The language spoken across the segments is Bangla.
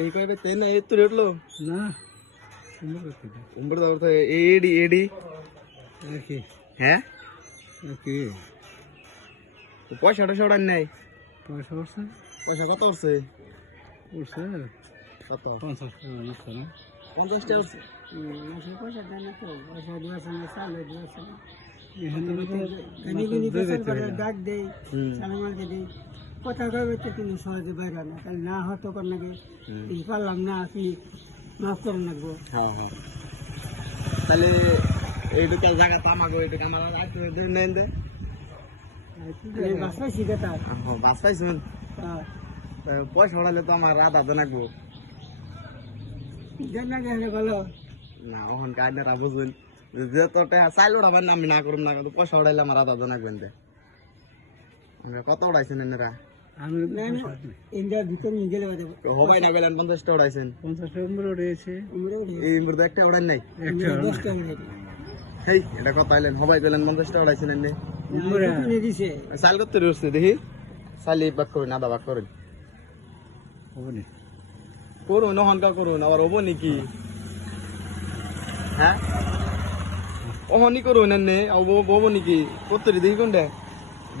এই কইবে তেন না এত রেটলো না উম্বর দাও তো এডি এডি ওকে হ্যাঁ ওকে তো পয়সাটা সরান নাই পয়সা আছে পয়সা কত আছে উঠছে কত 50 টাকা আছে না 50 টাকা আছে মাসে পয়সা দেয় না তো পয়সা দিয়েছে না চালে দিয়েছে না ডাক দেই সালামালকে দেই কথা কবে তো তুমি সহজে বাইর হয় না তাহলে না হতো কর নাকি পারলাম না আপনি মাফ করে রাখবো হ্যাঁ হ্যাঁ তাহলে এইটু কাল জায়গা তামাগো এইটু আমার আইতে নেন দে বাস পাইছি বেটা হ্যাঁ বাস পাইছুন পয়সা ওড়ালে তো আমার রাত আদে নাকবো দেন না গেলে বলো না ওখান কাইনে রা বুঝুন যে তো চাইল উড়াবেন না আমি না করুম না কিন্তু পয়সা উড়াইলে আমার রাত আদে নাকবেন দে কত উড়াইছেন এনারা আমি ইন্ডিয়ার ভিতর নিয়ে গেলে বাজে হবাই না গেলেন 50 টা উড়াইছেন 50 টাকা নম্বর উঠেছে এই মুহূর্তে একটা উড়ান নাই একটা 10 টাকা উড়ে হেই এটা কত আইলেন হবাই গেলেন 50 টা উড়াইছেন এনে নিয়ে দিছে চাল করতে রয়েছে দেখি চালি বাক করুন আদা বাক করুন হবে না করুন নহনকা করুন আবার হবো নাকি হ্যাঁ ওহনি করুন এনে হবো নাকি করতে দেখি কোনটা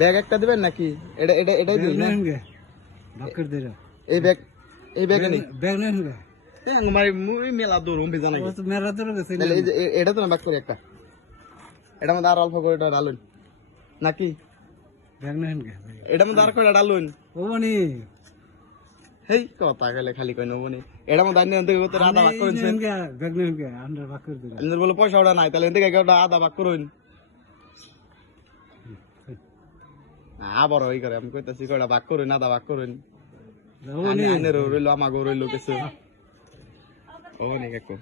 ব্যাগ একটা দিবেন নাকি এটা এটা এটাই দিই না বাকর দে এই ব্যাগ নেই ব্যাগ নেন গে আমার মুই মেলা দূর উম্পি জানাই ও তো মেরা তোর গেছে তাহলে এই যে এটা তো না বাক করে একটা এটা মধ্যে আর অল্প করে এটা ডালুন নাকি ব্যাগ নেন গে এটা মধ্যে আর করে ডালুন ওবনি হেই কথা গেলে খালি কই নবনি এটা মধ্যে আইনে অন্তে করতে আদা বাক করুন নেন গে ব্যাগ নেন গে আন্ডার বাকর দে আপনাদের বলে পয়সা ওটা নাই তাহলে এদিকে একটা আদা বাক করুন আবার ওই করে আমি কইতাছি কয়টা বাক করুন আদা বাক করুন ওবনি আনে রইলো আমাগো রইলো কিছু ও নে কাকু